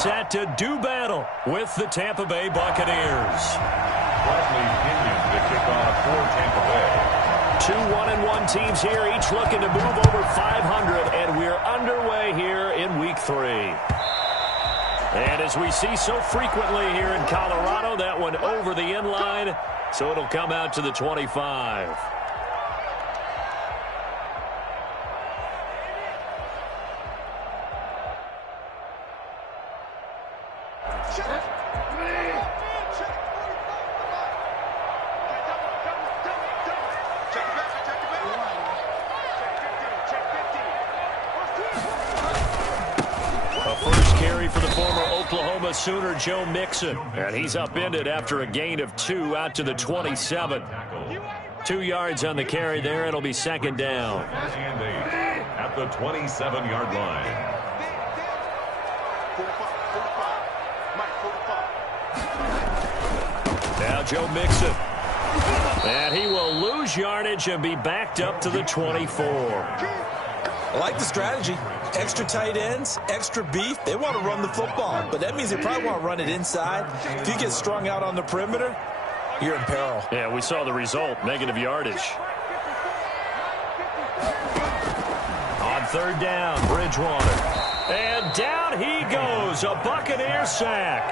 set to do battle with the Tampa Bay Buccaneers. Bradley Pinion to kick off for Tampa Bay. Two 1-1 teams here, each looking to move over 500, and we're underway here in Week 3. And as we see so frequently here in Colorado, that one over the end line, so it'll come out to the 25. Sooner Joe Mixon, and he's upended after a gain of 2 out to the 27. 2 yards on the carry there. It'll be second down. And 8 at the 27-yard line. Now Joe Mixon. And he will lose yardage and be backed up to the 24. I like the strategy. Extra tight ends, extra beef. They want to run the football, but that means they probably want to run it inside. If you get strung out on the perimeter, you're in peril. Yeah, we saw the result, negative yardage. On third down, Bridgewater. And down he goes, a Buccaneer sack.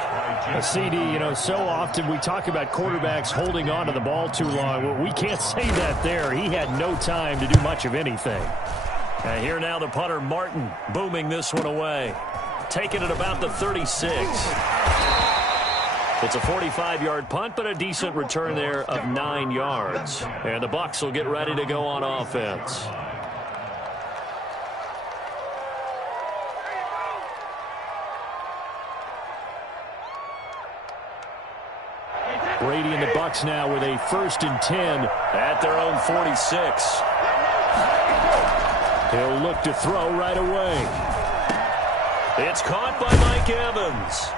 A CD, so often we talk about quarterbacks holding on to the ball too long. Well, we can't say that there. He had no time to do much of anything. And here now the punter, Martin, booming this one away. Taking it about the 36. It's a 45-yard punt, but a decent return there of 9 yards. And the Bucs will get ready to go on offense. Brady and the Bucs now with a 1st and 10 at their own 46. He'll look to throw right away. It's caught by Mike Evans.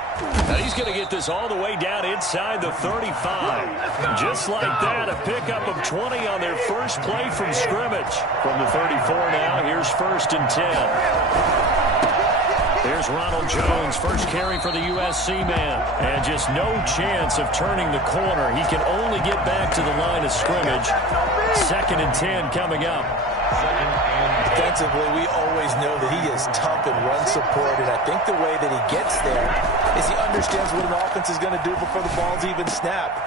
Now he's going to get this all the way down inside the 35. Just like that, a pickup of 20 on their first play from scrimmage. From the 34 now, here's 1st and 10. Here's Ronald Jones, first carry for the USC man. And just no chance of turning the corner. He can only get back to the line of scrimmage. 2nd and 10 coming up. Defensively, we always know that he is tough and run support, and I think the way that he gets there is he understands what an offense is going to do before the ball's even snapped.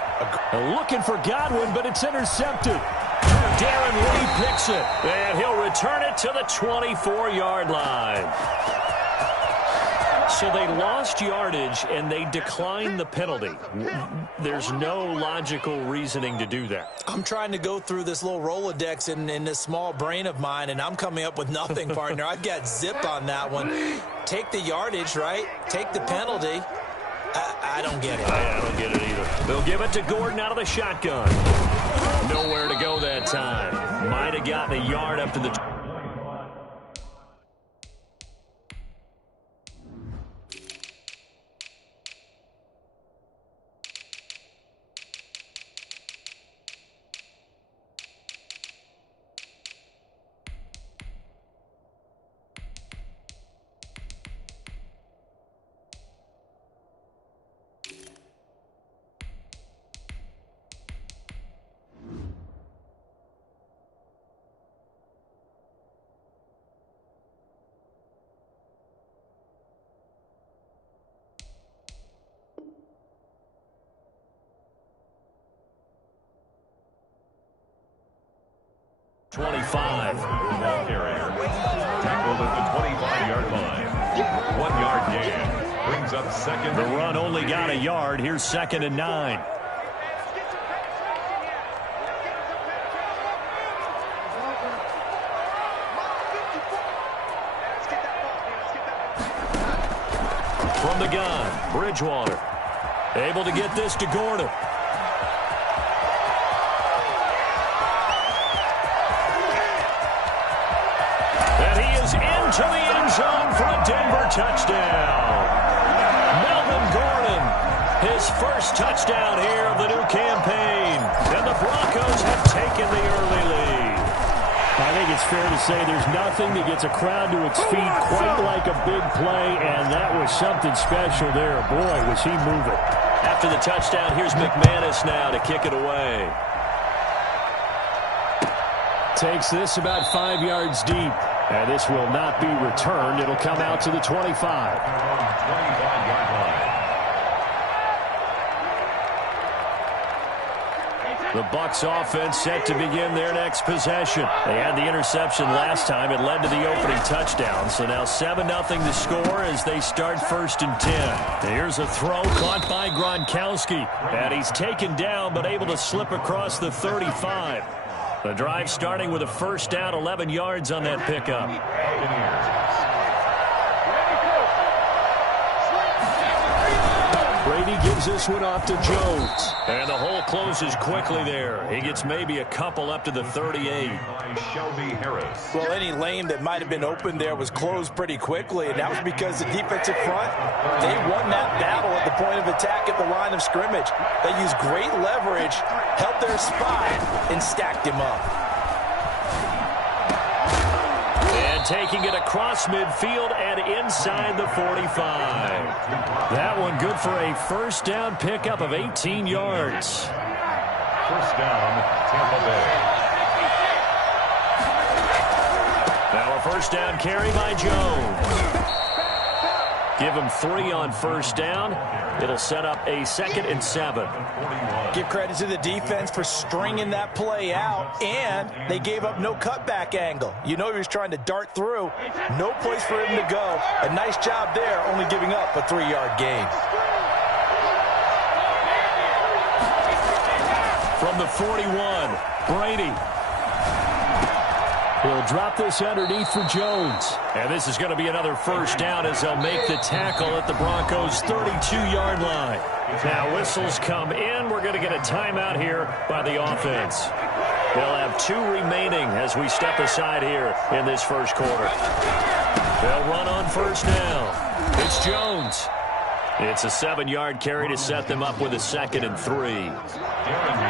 Looking for Godwin, but it's intercepted. Darren Lee picks it, and he'll return it to the 24-yard line. So they lost yardage, and they declined the penalty. There's no logical reasoning to do that. I'm trying to go through this little Rolodex in this small brain of mine, and I'm coming up with nothing, partner. I've got zip on that one. Take the yardage, right? Take the penalty. I don't get it. I don't get it either. They'll give it to Gordon out of the shotgun. Nowhere to go that time. Might have gotten a yard up to the 25. Ball carrier tackled at the 25-yard line. 1-yard gain. Brings up second. The run only got a yard. Here's 2nd and 9. From the gun, Bridgewater. Able to get this to Gordon. Into the end zone for a Denver touchdown. Melvin Gordon, his first touchdown here of the new campaign. And the Broncos have taken the early lead. think it's fair to say there's nothing that gets a crowd to its feet quite like a big play, and that was something special there. Boy, was he moving. After the touchdown, here's McManus now to kick it away. Takes this about 5 yards deep, and this will not be returned. It'll come out to the 25. 25-yard line. The Bucs offense set to begin their next possession. They had the interception last time. It led to the opening touchdown. So now 7-0 to score as they start 1st and 10. Here's a throw caught by Gronkowski. And he's taken down but able to slip across the 35. The drive starting with a 1st down, 11 yards on that pickup. Brady gives this one off to Jones. And the hole closes quickly there. He gets maybe a couple up to the 38. Well, any lane that might have been open there was closed pretty quickly, and that was because the defensive front, they won that battle at the point of attack at the line of scrimmage. They used great leverage, held their spot, and stacked him up. Taking it across midfield and inside the 45. That one good for a 1st down pickup of 18 yards. 1st down, Tampa Bay. Now a 1st down carry by Jones. Give him 3 on 1st down. It'll set up a 2nd and 7. Give credit to the defense for stringing that play out, and they gave up no cutback angle. You know he was trying to dart through. No place for him to go. A nice job there, only giving up a 3-yard gain. From the 41, Brady. He'll drop this underneath for Jones. And this is going to be another 1st down as they'll make the tackle at the Broncos' 32-yard line. Now whistles come in. We're going to get a timeout here by the offense. They'll have 2 remaining as we step aside here in this 1st quarter. They'll run on 1st down. It's Jones. It's a 7-yard carry to set them up with a 2nd and 3.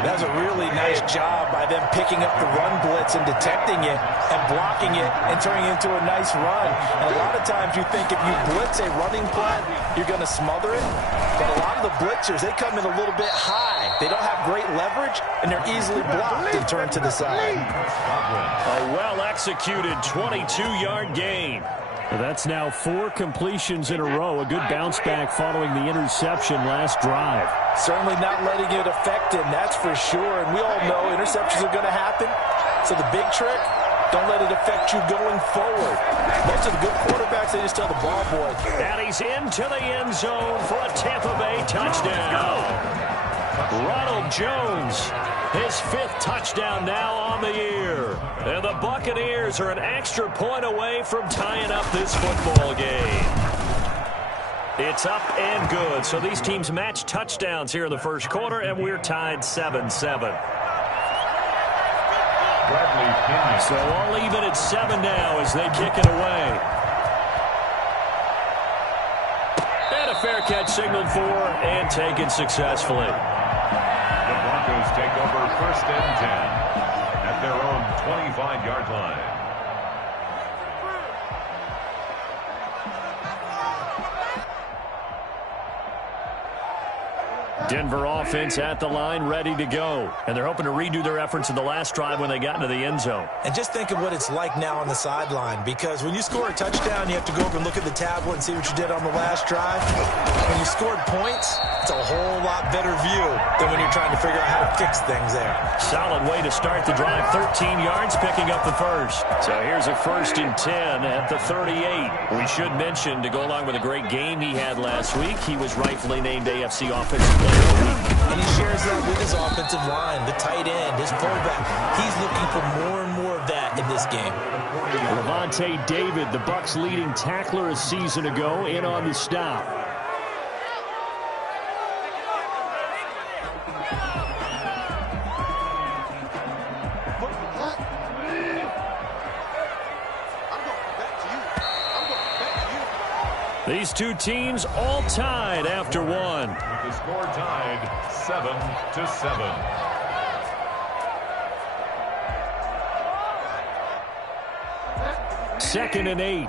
That was a really nice job by them picking up the run blitz and detecting it and blocking it and turning it into a nice run. And a lot of times you think if you blitz a running play, you're going to smother it. But a lot of the blitzers, they come in a little bit high. They don't have great leverage, and they're easily blocked and turned to the side. A well-executed 22-yard gain. That's now 4 completions in a row. A good bounce back following the interception last drive. Certainly not letting it affect him, that's for sure. And we all know interceptions are going to happen. So the big trick, don't let it affect you going forward. Most of the good quarterbacks, they just tell the ball boy. And he's into the end zone for a Tampa Bay touchdown. Ronald Jones, his 5th touchdown now on the year. And the Buccaneers are an extra point away from tying up this football game. It's up and good. So these teams match touchdowns here in the 1st quarter, and we're tied 7-7. So all even at 7 now as they kick it away. And a fair catch signaled for and taken successfully. The Broncos take over 1st and 10 at their own 25-yard line. Denver offense at the line, ready to go. And they're hoping to redo their efforts in the last drive when they got into the end zone. And just think of what it's like now on the sideline, because when you score a touchdown, you have to go over and look at the tablet and see what you did on the last drive. When you scored points, it's a whole lot better view than when you're trying to figure out how to fix things there. Solid way to start the drive. 13 yards, picking up the 1st. So here's a 1st and 10 at the 38. We should mention, to go along with a great game he had last week, he was rightfully named AFC Offensive Player of the Week. And he shares that with his offensive line, the tight end, his fullback. He's looking for more and more of that in this game. Levante David, the Bucs' leading tackler a season ago, in on the stop. These two teams all tied after one. With the score tied 7-7. 2nd and 8.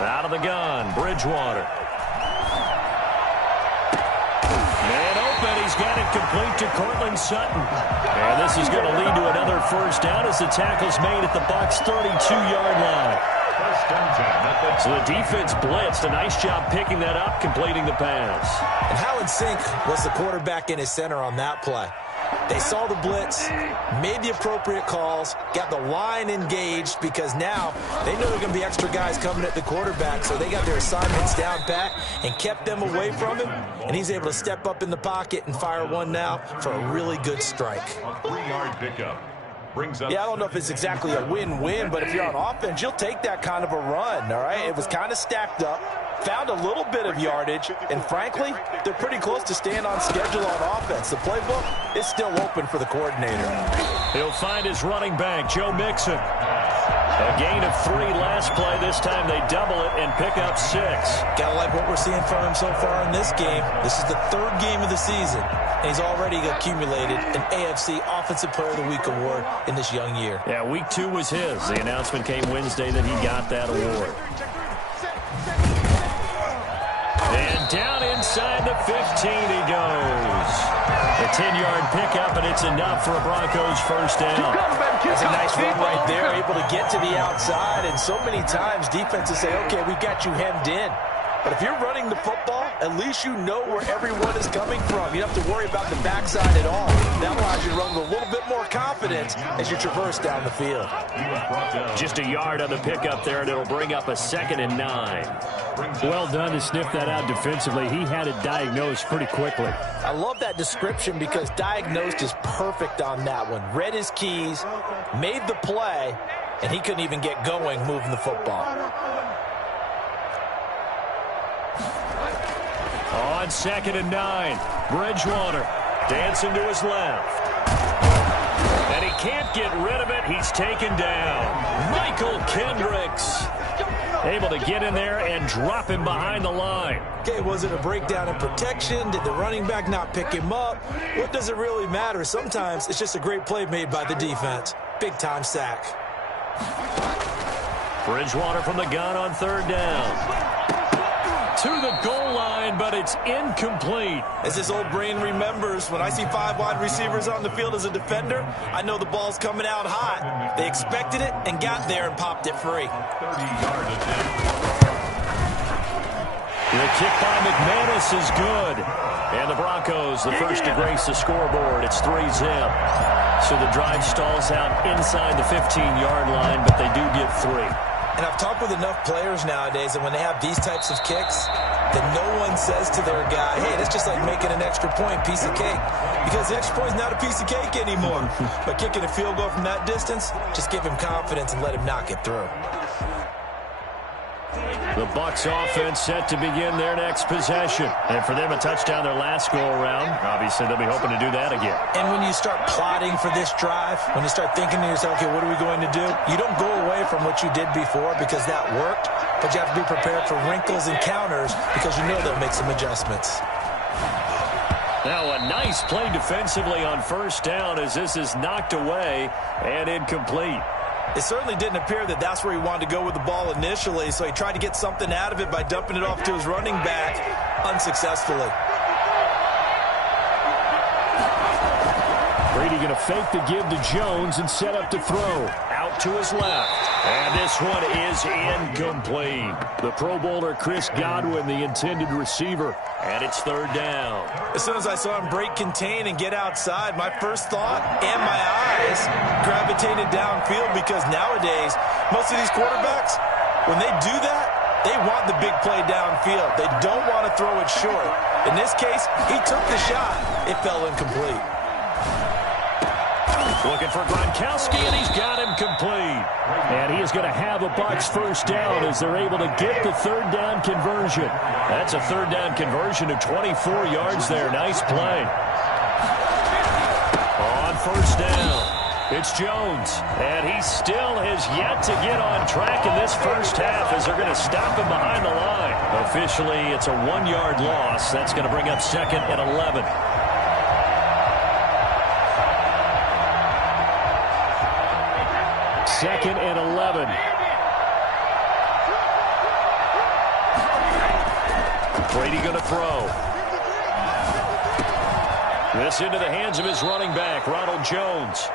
Out of the gun, Bridgewater. Man open, he's got it complete to Cortland Sutton. And this is going to lead to another first down as the tackle's made at the Bucs' 32-yard line. So the defense blitzed. A nice job picking that up, completing the pass. And how in sync was the quarterback and his center on that play? They saw the blitz, made the appropriate calls, got the line engaged because now they know there are going to be extra guys coming at the quarterback, so they got their assignments down pat and kept them away from him, and he's able to step up in the pocket and fire one now for a really good strike. A 3-yard pickup. Brings up I don't know if it's exactly a win-win, but if you're on offense, you'll take that kind of a run, all right? It was kind of stacked up, found a little bit of yardage, and frankly, they're pretty close to staying on schedule on offense. The playbook is still open for the coordinator. He'll find his running back, Joe Mixon. A gain of 3 last play. This time they double it and pick up 6. Gotta like what we're seeing from him so far in this game. This is the 3rd game of the season, and he's already accumulated an AFC Offensive Player of the Week award in this young year. Yeah, week 2 was his. The announcement came Wednesday that he got that award. And down inside the 15 he goes. A 10-yard pickup, and it's enough for a Broncos first down. That's a nice run right there, able to get to the outside, and so many times defenses say, okay, we've got you hemmed in. But if you're running the football, at least you know where everyone is coming from. You don't have to worry about the backside at all. That allows you to run with a little bit more confidence as you traverse down the field. Just a yard on the pickup there, and it'll bring up a 2nd and 9. Well done to sniff that out defensively. He had it diagnosed pretty quickly. I love that description because diagnosed is perfect on that one. Read his keys, made the play, and he couldn't even get going moving the football. On 2nd and 9, Bridgewater dancing to his left. And he can't get rid of it. He's taken down. Michael Kendricks able to get in there and drop him behind the line. Okay, was it a breakdown in protection? Did the running back not pick him up? What does it really matter? Sometimes it's just a great play made by the defense. Big-time sack. Bridgewater from the gun on 3rd down. To the goal line, but it's incomplete. As this old brain remembers, when I see 5 wide receivers on the field as a defender, I know the ball's coming out hot. They expected it and got there and popped it free. 30-yard attempt. The kick by McManus is good. And the Broncos, the first to grace the scoreboard. It's 3-zip. So the drive stalls out inside the 15-yard line, but they do get 3. And I've talked with enough players nowadays, and when they have these types of kicks, then no one says to their guy, hey, that's just like making an extra point, piece of cake. Because the extra point is not a piece of cake anymore. But kicking a field goal from that distance, just give him confidence and let him knock it through. The Bucs offense set to begin their next possession. And for them, a touchdown their last go-around. Obviously, they'll be hoping to do that again. And when you start plotting for this drive, when you start thinking to yourself, okay, what are we going to do? You don't go away from what you did before because that worked, but you have to be prepared for wrinkles and counters because you know they'll make some adjustments. Now a nice play defensively on 1st down as this is knocked away and incomplete. It certainly didn't appear that that's where he wanted to go with the ball initially, so he tried to get something out of it by dumping it off to his running back unsuccessfully. Brady going to fake the give to Jones and set up to throw. Out to his left. And this one is incomplete. The Pro Bowler Chris Godwin, the intended receiver. And it's 3rd down. As soon as I saw him break contain and get outside, my first thought and my eyes gravitated downfield because nowadays, most of these quarterbacks, when they do that, they want the big play downfield. They don't want to throw it short. In this case, he took the shot. It fell incomplete. Looking for Gronkowski, and he's got him complete. And he is going to have a Bucs first down as they're able to get the 3rd down conversion. That's a 3rd down conversion of 24 yards there. Nice play. On 1st down, It's Jones, and he still has yet to get on track in this first half as they're going to stop him behind the line. Officially, it's a 1-yard loss. That's going to bring up 2nd and 11. Second and 11. Brady going to throw. This into the hands of his running back, Ronald Jones.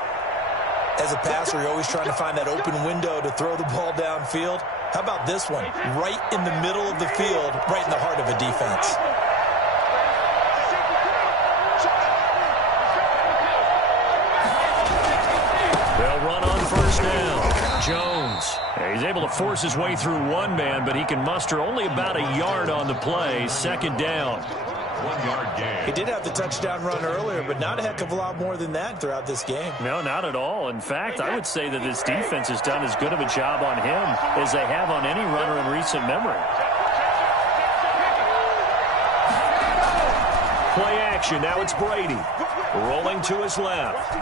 As a passer, you're always trying to find that open window to throw the ball downfield. How about this one? Right in the middle of the field, right in the heart of a defense. They'll run on first down. Jones. He's able to force his way through one man, but he can muster only about a yard on the play. 2nd down. 1-yard gain. He did have the touchdown run earlier, but not a heck of a lot more than that throughout this game. No, not at all. In fact, I would say that this defense has done as good of a job on him as they have on any runner in recent memory. Play action. Now it's Brady. Rolling to his left.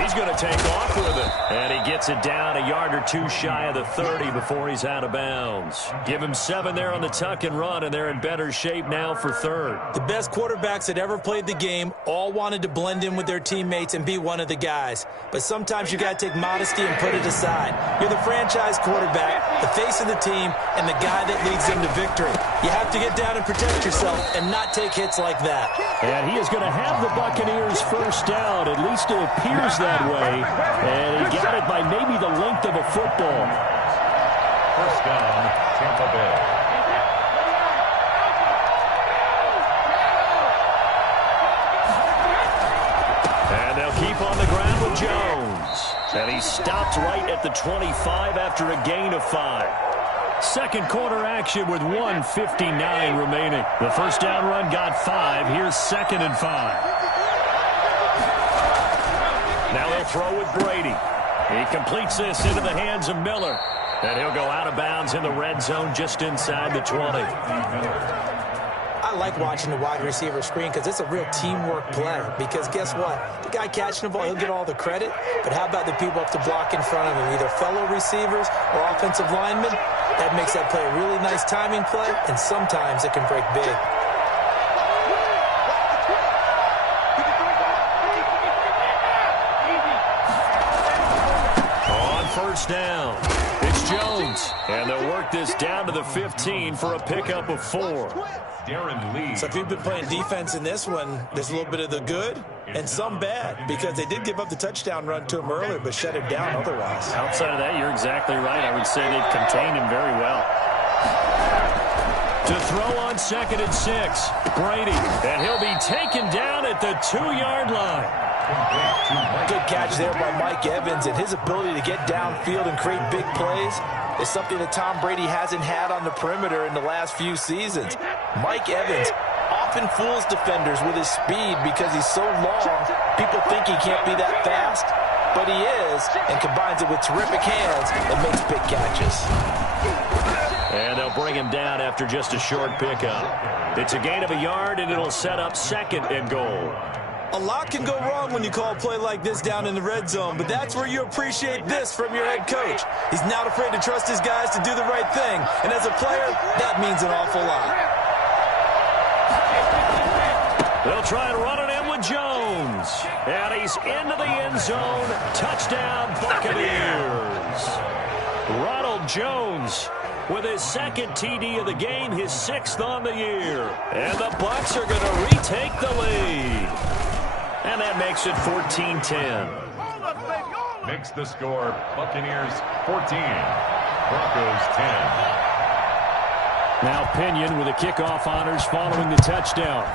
He's going to take off with it. And he gets it down a yard or two shy of the 30 before he's out of bounds. Give him 7 there on the tuck and run, and they're in better shape now for 3rd. The best quarterbacks that ever played the game all wanted to blend in with their teammates and be one of the guys. But sometimes you got to take modesty and put it aside. You're the franchise quarterback, the face of the team, and the guy that leads them to victory. You have to get down and protect yourself and not take hits like that. And he is going to have the Buccaneers first down. At least it appears that way. And he got it by maybe the length of a football. First down, Tampa Bay. And they'll keep on the ground with Jones. And he stopped right at the 25 after a gain of 5. Second quarter action with 1:59 remaining. The first down run got 5. Here's 2nd and 5. Now they'll throw with Brady. He completes this into the hands of Miller. And he'll go out of bounds in the red zone just inside the 20. I like watching the wide receiver screen because it's a real teamwork play. Because guess what? The guy catching the ball, he'll get all the credit. But how about the people up to block in front of him, either fellow receivers or offensive linemen? That makes that play a really nice timing play, and sometimes it can break big. On first down, it's Jones. And they'll work this down to the 15 for a pickup of 4. Darren Lee. So if you've been playing defense in this one, there's a little bit of the good and some bad, because they did give up the touchdown run to him earlier but shut him down otherwise. Outside of that, you're exactly right. I would say they've contained him very well. To throw on 2nd and 6, Brady. And he'll be taken down at the 2-yard line. Good catch there by Mike Evans, and his ability to get downfield and create big plays is something that Tom Brady hasn't had on the perimeter in the last few seasons. Mike Evans often fools defenders with his speed because he's so long. People think he can't be that fast, but he is, and combines it with terrific hands and makes big catches. And they'll bring him down after just a short pickup. It's a gain of a yard, and it'll set up 2nd and goal. A lot can go wrong when you call a play like this down in the red zone, but that's where you appreciate this from your head coach. He's not afraid to trust his guys to do the right thing, and as a player, that means an awful lot. They'll try and run it in with Jones. And he's into the end zone. Touchdown, Buccaneers. Ronald Jones with his 2nd TD of the game, his 6th on the year. And the Bucs are going to retake the lead. And that makes it 14-10. Makes the score Buccaneers 14, Broncos 10. Now Pinion with the kickoff honors following the touchdown.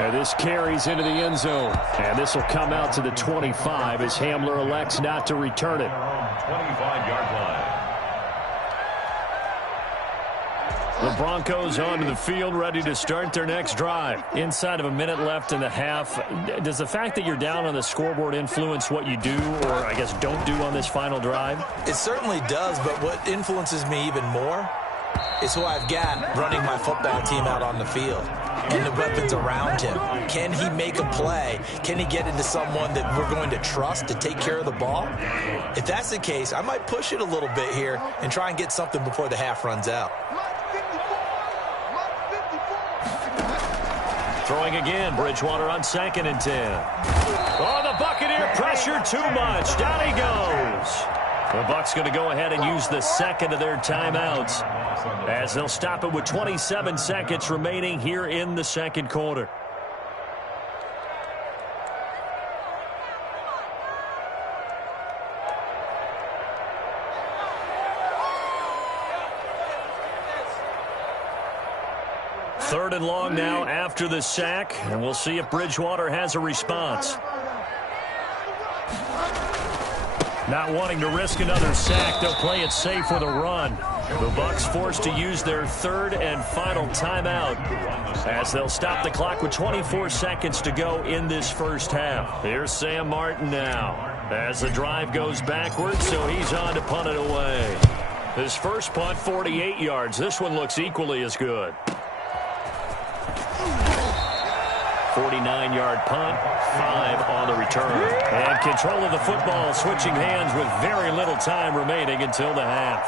And this carries into the end zone. And this will come out to the 25 as Hamler elects not to return it. 25-yard line. The Broncos onto the field, ready to start their next drive. Inside of a minute left in the half, does the fact that you're down on the scoreboard influence what you do, or I guess don't do on this final drive? It certainly does, but what influences me even more is who I've got running my football team out on the field and the weapons around him. Can he make a play? Can he get into someone that we're going to trust to take care of the ball? If that's the case, I might push it a little bit here and try and get something before the half runs out. Throwing again, Bridgewater on 2nd and 10. Oh, the Buccaneer pressure too much. Down he goes. The Bucs going to go ahead and use the second of their timeouts as they'll stop it with 27 seconds remaining here in the second quarter. Third and long now after the sack, and we'll see if Bridgewater has a response. Not wanting to risk another sack, they'll play it safe with a run. The Bucs forced to use their third and final timeout as they'll stop the clock with 24 seconds to go in this first half. Here's Sam Martin now as the drive goes backwards, so he's on to punt it away. His first punt, 48 yards. This one looks equally as good. 49-yard punt, 5 on the return. And control of the football, switching hands with very little time remaining until the half.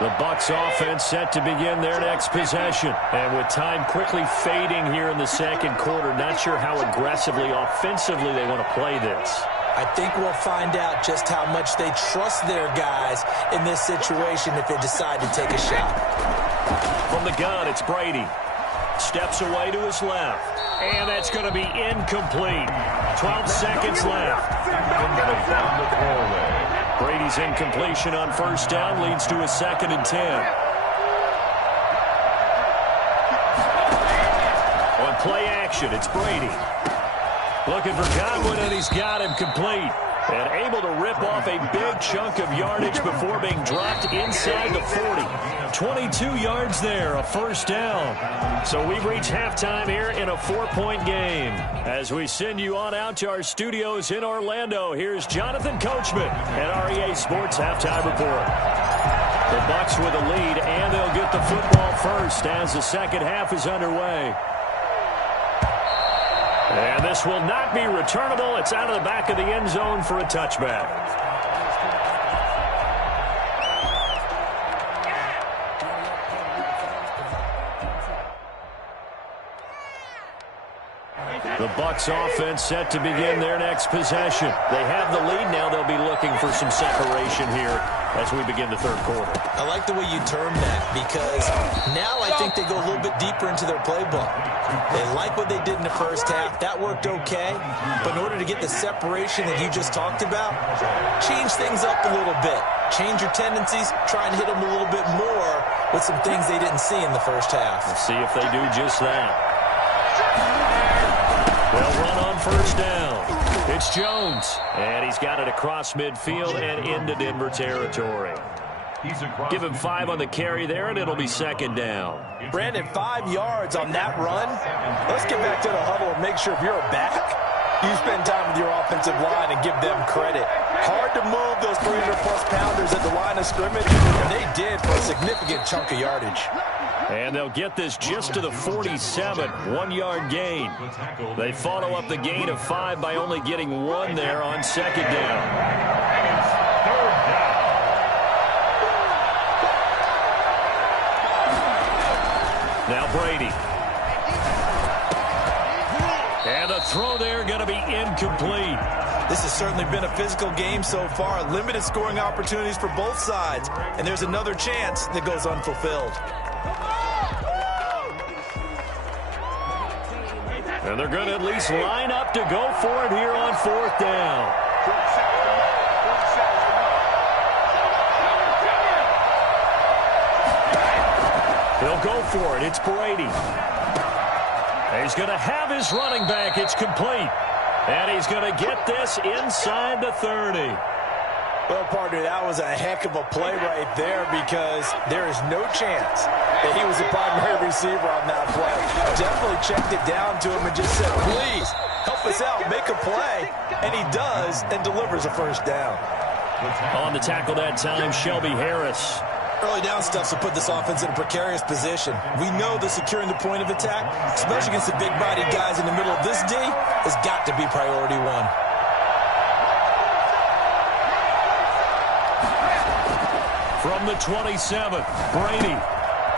The Bucs offense set to begin their next possession. And with time quickly fading here in the second quarter, not sure how aggressively, offensively they want to play this. I think we'll find out just how much they trust their guys in this situation if they decide to take a shot. From the gun, it's Brady. Steps away to his left. And that's going to be incomplete. 12 seconds left. Brady's incompletion on first down leads to a 2nd and 10. On play action, it's Brady. Looking for Godwin, and he's got him complete. And able to rip off a big chunk of yardage before being dropped inside the 40. 22 yards there, a first down. So we've reached halftime here in a 4-point game. As we send you on out to our studios in Orlando, here's Jonathan Coachman at REA Sports Halftime Report. The Bucs with a lead, and they'll get the football first as the second half is underway. And this will not be returnable. It's out of the back of the end zone for a touchback. The Bucs offense set to begin their next possession. They have the lead now. They'll be looking for some separation here as we begin the third quarter. I like the way you term that because now I think they go a little bit deeper into their playbook. They like what they did in the first half. That worked okay. But in order to get the separation that you just talked about, change things up a little bit. Change your tendencies. Try and hit them a little bit more with some things they didn't see in the first half. We'll see if they do just that. They'll run on first down. It's Jones. And he's got it across midfield and into Denver territory. Give him 5 on the carry there, and it'll be second down. Brandon, 5 yards on that run. Let's get back to the huddle and make sure if you're a back, you spend time with your offensive line and give them credit. Hard to move those 300-plus pounders at the line of scrimmage, and they did for a significant chunk of yardage. And they'll get this just to the 47, 1-yard gain. They follow up the gain of 5 by only getting 1 there on second down. Now Brady. And the throw there going to be incomplete. This has certainly been a physical game so far. Limited scoring opportunities for both sides. And there's another chance that goes unfulfilled. And they're going to at least line up to go for it here on fourth down. They'll go for it. It's Brady. He's going to have his running back. It's complete. And he's going to get this inside the 30. Well, partner, that was a heck of a play right there because there is no chance that he was the primary receiver on that play. Definitely checked it down to him and just said, please, help us out, make a play. And he does and delivers a first down. On the tackle that time, Shelby Harris. Early down stuff to put this offense in a precarious position. We know that securing the point of attack, especially against the big-bodied guys in the middle of this D, has got to be priority one. From the 27, Brady.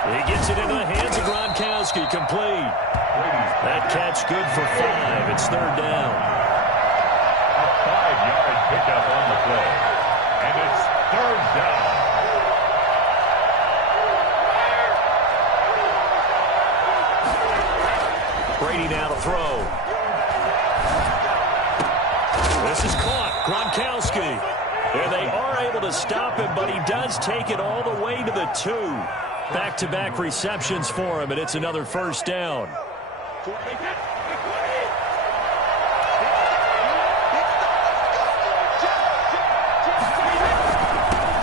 He gets it into the hands of Gronkowski. Complete. That catch good for 5. It's third down. A 5-yard pickup on the play. And it's third down. Brady now to throw. This is caught. Gronkowski. And they are able to stop him, but he does take it all the way to the 2. Back-to-back receptions for him, and it's another first down.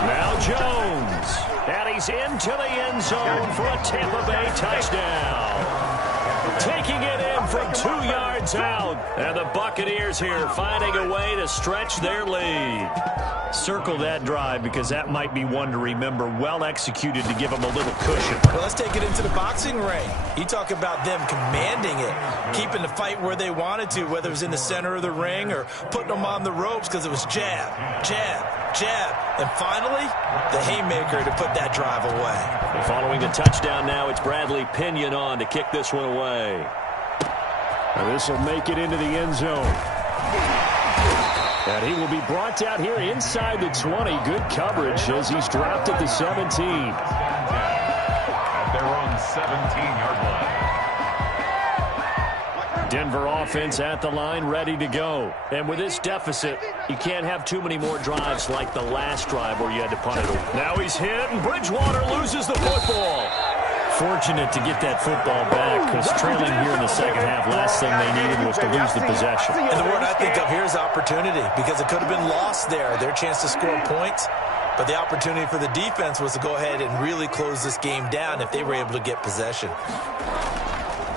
Now Jones. And he's into the end zone for a Tampa Bay touchdown. Taking it in from 2 yards out. And the Buccaneers here finding a way to stretch their lead. Circle that drive because that might be one to remember. Well executed to give them a little cushion. Well, let's take it into the boxing ring. You talk about them commanding it, keeping the fight where they wanted to, whether it was in the center of the ring or putting them on the ropes because it was jab, jab, jab. And finally, the haymaker to put that drive away. And following the touchdown now, it's Bradley Pinion on to kick this one away. This will make it into the end zone. And he will be brought down here inside the 20. Good coverage as he's dropped at the 17. At their own 17-yard line. Denver offense at the line, ready to go. And with this deficit, you can't have too many more drives like the last drive where you had to punt it. Now he's hit, and Bridgewater loses the football. Fortunate to get that football back because trailing here in the second half, last thing they needed was to lose the possession. And the word I think of here is opportunity because it could have been lost there, their chance to score points. But the opportunity for the defense was to go ahead and really close this game down if they were able to get possession.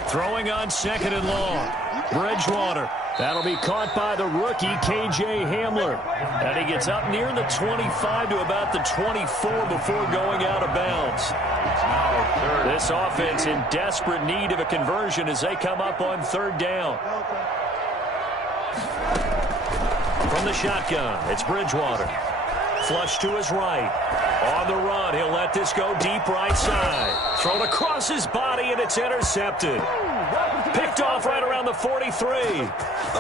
Throwing on second and long. Bridgewater. That'll be caught by the rookie, K.J. Hamler. And he gets up near the 25 to about the 24 before going out of bounds. This offense in desperate need of a conversion as they come up on third down. From the shotgun, it's Bridgewater. Flush to his right. On the run, he'll let this go deep right side. Thrown across his body, and it's intercepted. Picked off right around the 43.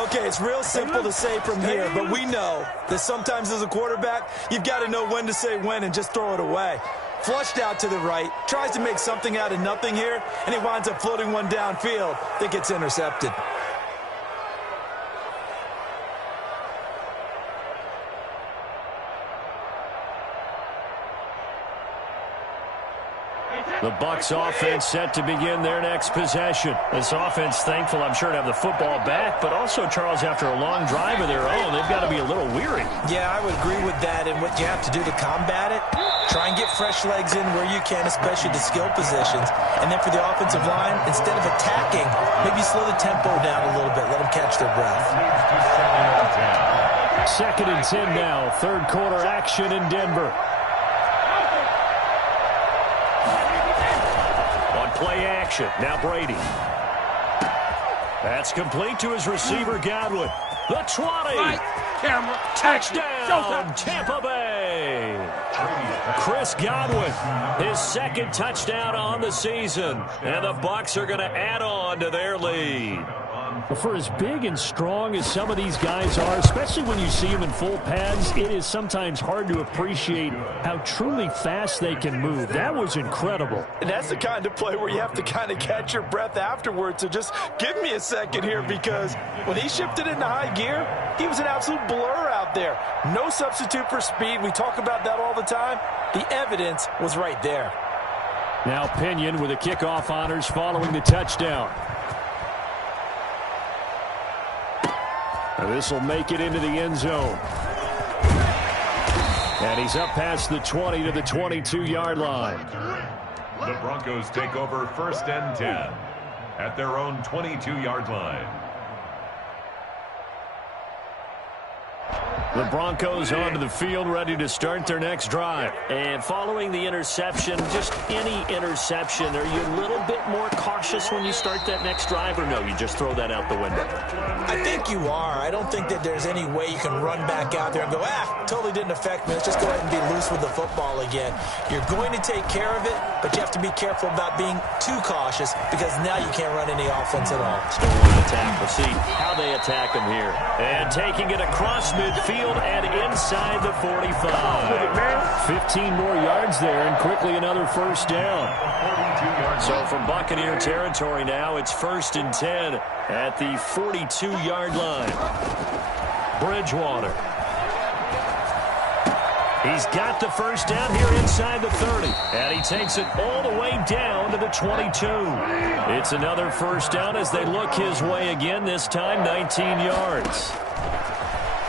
Okay, it's real simple to say from here, but we know that sometimes as a quarterback, you've got to know when to say when and just throw it away. Flushed out to the right, tries to make something out of nothing here, and he winds up floating one downfield that gets intercepted. The Bucs offense set to begin their next possession. This offense thankful, I'm sure, to have the football back, but also, Charles, after a long drive of their own, they've got to be a little weary. Yeah, I would agree with that, and what you have to do to combat it, try and get fresh legs in where you can, especially the skill positions. And then for the offensive line, instead of attacking, maybe slow the tempo down a little bit, let them catch their breath. Second and 10 now, third quarter action in Denver. Play action. Now Brady. That's complete to his receiver, Godwin. The 20. Touchdown, Tampa Bay. Chris Godwin, his second touchdown on the season. And the Bucs are going to add on to their lead. For as big and strong as some of these guys are, especially when you see them in full pads, it is sometimes hard to appreciate how truly fast they can move. That was incredible. And that's the kind of play where you have to kind of catch your breath afterwards. So just give me a second here, because when he shifted into high gear, he was an absolute blur out there. No substitute for speed. We talk about that all the time. The evidence was right there. Now Pinion with the kickoff honors following the touchdown. This will make it into the end zone. And he's up past the 20 to the 22-yard line. The Broncos take over first and 10 at their own 22-yard line. The Broncos onto the field, ready to start their next drive. And following the interception, just any interception, are you a little bit more cautious when you start that next drive, or no, you just throw that out the window? I think you are. I don't think that there's any way you can run back out there and go, totally didn't affect me. Let's just go ahead and be loose with the football again. You're going to take care of it, but you have to be careful about being too cautious because now you can't run any offense at all. Still want to attack. We'll see how they attack them here. And taking it across midfield and inside the 45. 15 more yards there and quickly another first down. So from Buccaneer territory now, it's 1st and 10 at the 42-yard line. Bridgewater. He's got the first down here inside the 30. And he takes it all the way down to the 22. It's another first down as they look his way again, this time 19 yards.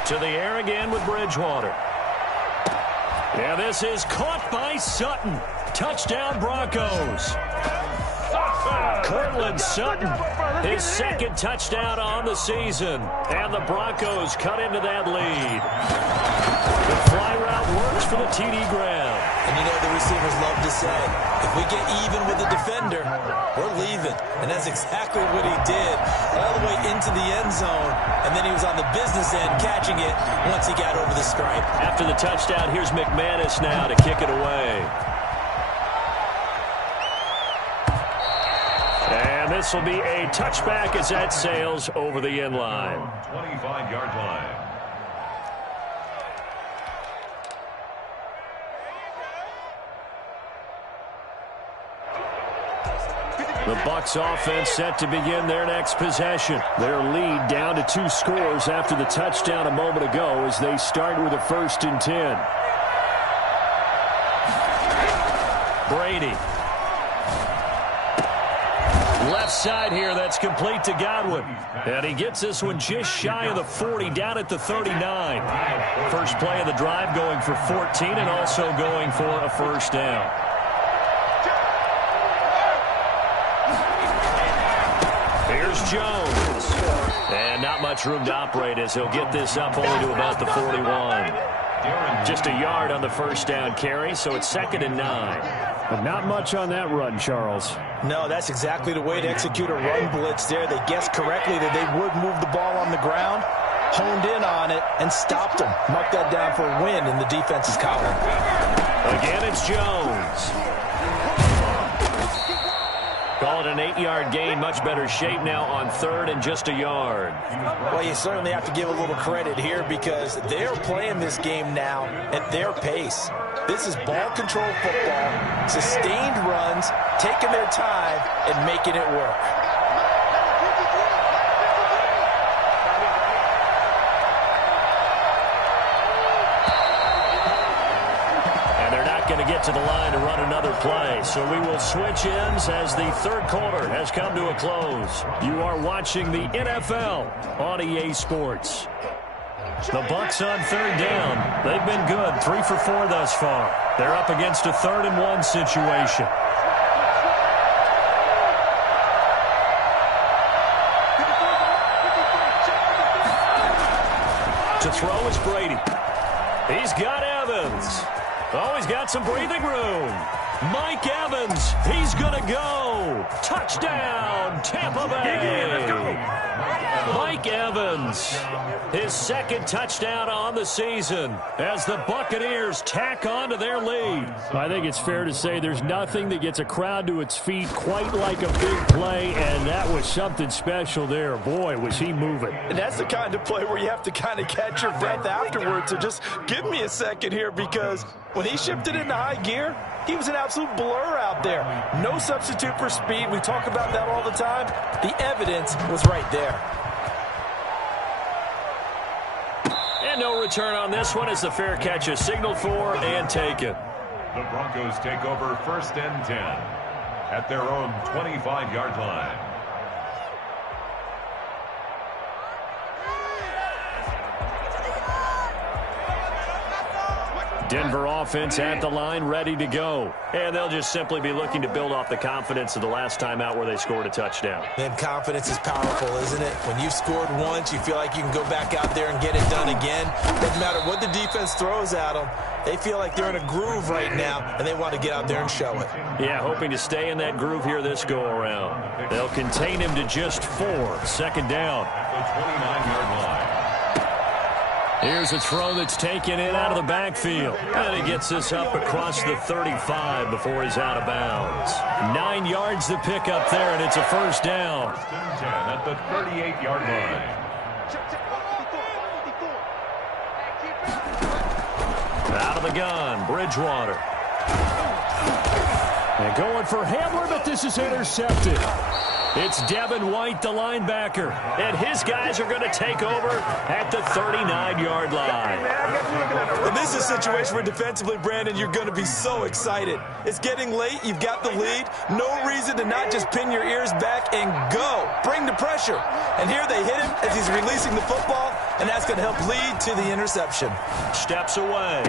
To the air again with Bridgewater. Yeah, this is caught by Sutton. Touchdown Broncos. Cortland Sutton, his second touchdown on the season. And the Broncos cut into that lead. The fly route works for the TD ground. And you know the receivers love to say, if we get even with the defender, we're leaving. And that's exactly what he did all the way into the end zone. And then he was on the business end catching it once he got over the stripe. After the touchdown, here's McManus now to kick it away. And this will be a touchback as that sails over the end line. 25-yard line. The Bucs offense set to begin their next possession. Their lead down to 2 scores after the touchdown a moment ago as they start with a 1st and 10. Brady. Left side here, that's complete to Godwin. And he gets this one just shy of the 40, down at the 39. First play of the drive going for 14 and also going for a first down. Here's Jones. And not much room to operate as he'll get this up only to about the 41. Just a yard on the first down carry, so it's 2nd and 9. But not much on that run, Charles. No, that's exactly the way to execute a run blitz there. They guessed correctly that they would move the ball on the ground, honed in on it, and stopped them. Mark that down for a win in the defense's column. Again, it's Jones. Call it an 8-yard gain. Much better shape now on 3rd and just a yard. Well, you certainly have to give a little credit here because they're playing this game now at their pace. This is ball control football, sustained runs, taking their time and making it work. Going to get to the line to run another play. So we will switch ends as the 3rd quarter has come to a close. You are watching the NFL on EA Sports. The Bucs on 3rd down. They've been good, 3 for 4 thus far. They're up against a 3rd and 1 situation. To throw is Brady. He's got Evans. Oh, he's got some breathing room. Mike Evans, he's going to go. Touchdown, Tampa Bay. Mike Evans, his 2nd touchdown on the season as the Buccaneers tack on to their lead. I think it's fair to say there's nothing that gets a crowd to its feet quite like a big play, and that was something special there. Boy, was he moving. And that's the kind of play where you have to kind of catch your breath afterwards. So just give me a second here because when he shifted into high gear, he was an absolute blur out there. No substitute for speed. We talk about that all the time. The evidence was right there. And no return on this one as the fair catch is signaled for and taken. The Broncos take over 1st and 10 at their own 25-yard line. Denver offense at the line, ready to go. And they'll just simply be looking to build off the confidence of the last time out where they scored a touchdown. And confidence is powerful, isn't it? When you've scored once, you feel like you can go back out there and get it done again. Doesn't matter what the defense throws at them. They feel like they're in a groove right now, and they want to get out there and show it. Yeah, hoping to stay in that groove here this go-around. They'll contain him to just 4. Second down. The 29-yard line. Here's a throw that's taken in out of the backfield. And he gets this up across the 35 before he's out of bounds. 9 yards to pick up there, and it's a first down. 10 at the 38-yard line. Out of the gun, Bridgewater. And going for Hamler, but this is intercepted. It's Devin White, the linebacker, and his guys are going to take over at the 39-yard line. And this is a situation where defensively, Brandon, you're going to be so excited. It's getting late. You've got the lead. No reason to not just pin your ears back and go. Bring the pressure. And here they hit him as he's releasing the football, and that's going to help lead to the interception. Steps away.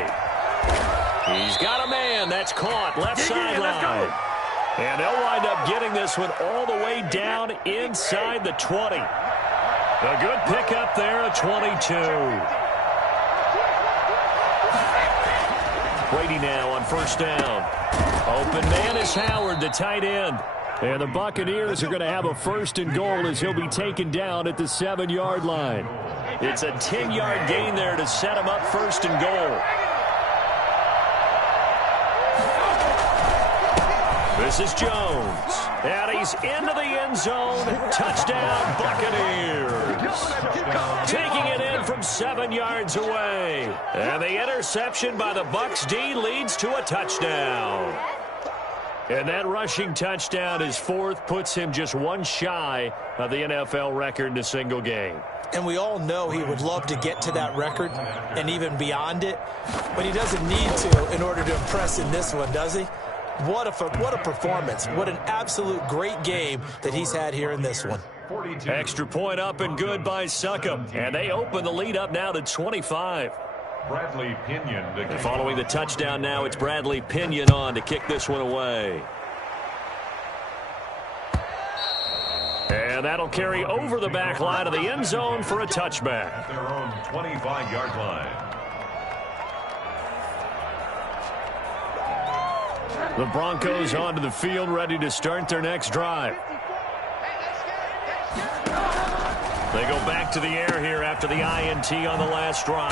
He's got a man. That's caught. Left sideline. And they'll wind up getting this one all the way down inside the 20. A good pickup there, a 22. Brady now on first down. Open man is Howard, the tight end. And the Buccaneers are going to have a first and goal as he'll be taken down at the 7-yard line. It's a 10-yard gain there to set him up first and goal. This is Jones, and he's into the end zone. Touchdown, Buccaneers. Taking it in from 7 yards away. And the interception by the Bucs D leads to a touchdown. And that rushing touchdown, his 4th, puts him just 1 shy of the NFL record in a single game. And we all know he would love to get to that record and even beyond it, but he doesn't need to in order to impress in this one, does he? What a performance. What an absolute great game that he's had here in this one. 42. Extra point up and good by Succop. And they open the lead up now to 25. Bradley Pinion. And following the touchdown now, it's Bradley Pinion on to kick this one away. And that'll carry over the back line of the end zone for a touchback. At their own 25-yard line. The Broncos onto the field, ready to start their next drive. They go back to the air here after the INT on the last drive.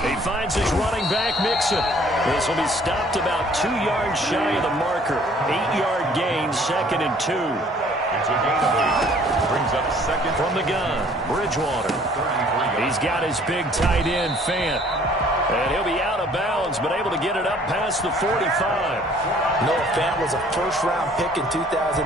He finds his running back, Mixon. This will be stopped about 2 yards shy of the marker. 8-yard gain, 2nd and 2. It's a gain of 8. Brings up second. From the gun, Bridgewater. He's got his big tight end, Fant. And he'll be out of bounds, but able to get it up past the 45. Noah Fant was a first-round pick in 2019,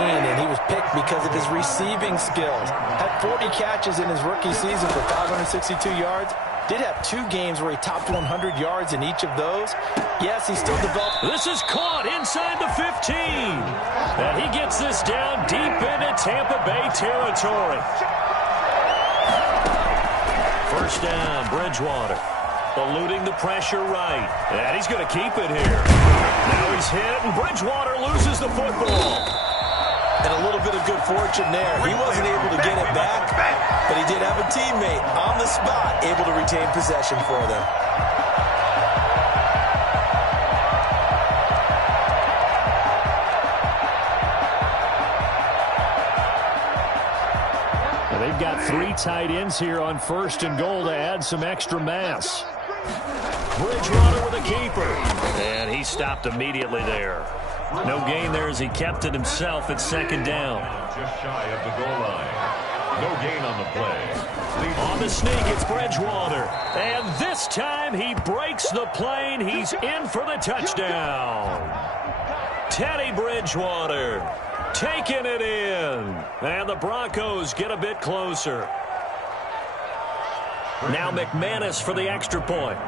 and he was picked because of his receiving skills. Had 40 catches in his rookie season for 562 yards. Did have 2 games where he topped 100 yards in each of those. Yes, he still developed. This is caught inside the 15. And he gets this down deep into Tampa Bay territory. First down, Bridgewater. Eluding the pressure right. And he's going to keep it here. Now he's hit, and Bridgewater loses the football. And a little bit of good fortune there. He wasn't able to get it back, but he did have a teammate on the spot able to retain possession for them. And they've got 3 tight ends here on first and goal to add some extra mass. Bridgewater with a keeper. And he stopped immediately there. No gain there as he kept it himself at 2nd down. Just shy of the goal line. No gain on the play. On the sneak, it's Bridgewater. And this time he breaks the plane. He's in for the touchdown. Teddy Bridgewater taking it in. And the Broncos get a bit closer. Now McManus for the extra point.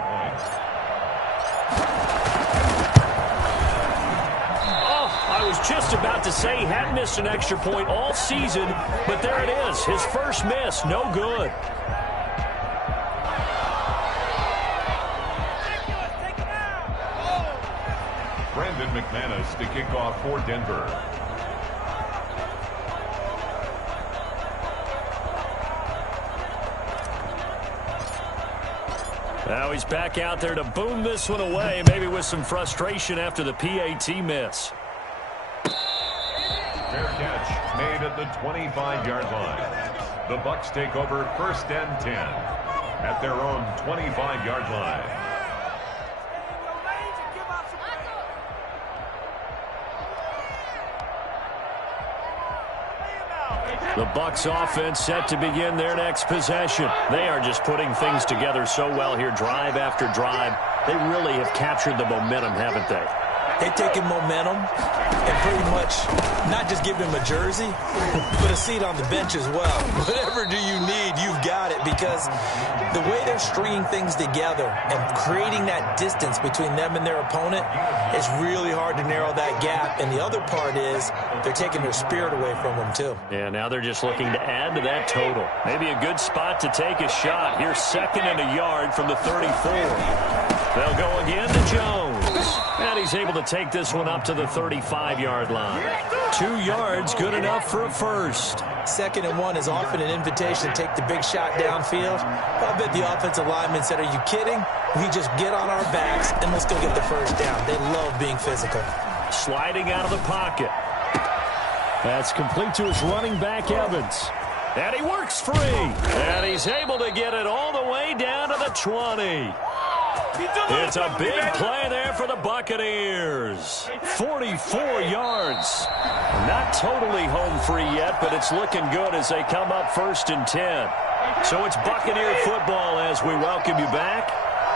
I was just about to say he hadn't missed an extra point all season, but there it is. His first miss, no good. Brandon McManus to kick off for Denver. Now he's back out there to boom this one away, maybe with some frustration after the PAT miss. Fair catch made at the 25-yard line. The Bucks take over 1st and 10 at their own 25-yard line. The Bucks offense set to begin their next possession. They are just putting things together so well here, drive after drive. They really have captured the momentum, haven't they? They've taken momentum and pretty much not just give him a jersey, but a seat on the bench as well. Whatever do you need, you've got it, because the way they're stringing things together and creating that distance between them and their opponent, it's really hard to narrow that gap. And the other part is they're taking their spirit away from them, too. Yeah, now they're just looking to add to that total. Maybe a good spot to take a shot. Here's 2nd and a yard from the 34. They'll go again to Jones. And he's able to take this one up to the 35-yard line. 2 yards, good enough for a first. 2nd and 1 is often an invitation to take the big shot downfield. I bet the offensive lineman said, are you kidding? We just get on our backs and let's go get the first down. They love being physical. Sliding out of the pocket. That's complete to his running back, Evans. And he works free. And he's able to get it all the way down to the 20. It's a big play there for the Buccaneers. 44 yards. Not totally home free yet, but it's looking good as they come up 1st and 10. So it's Buccaneer football as we welcome you back.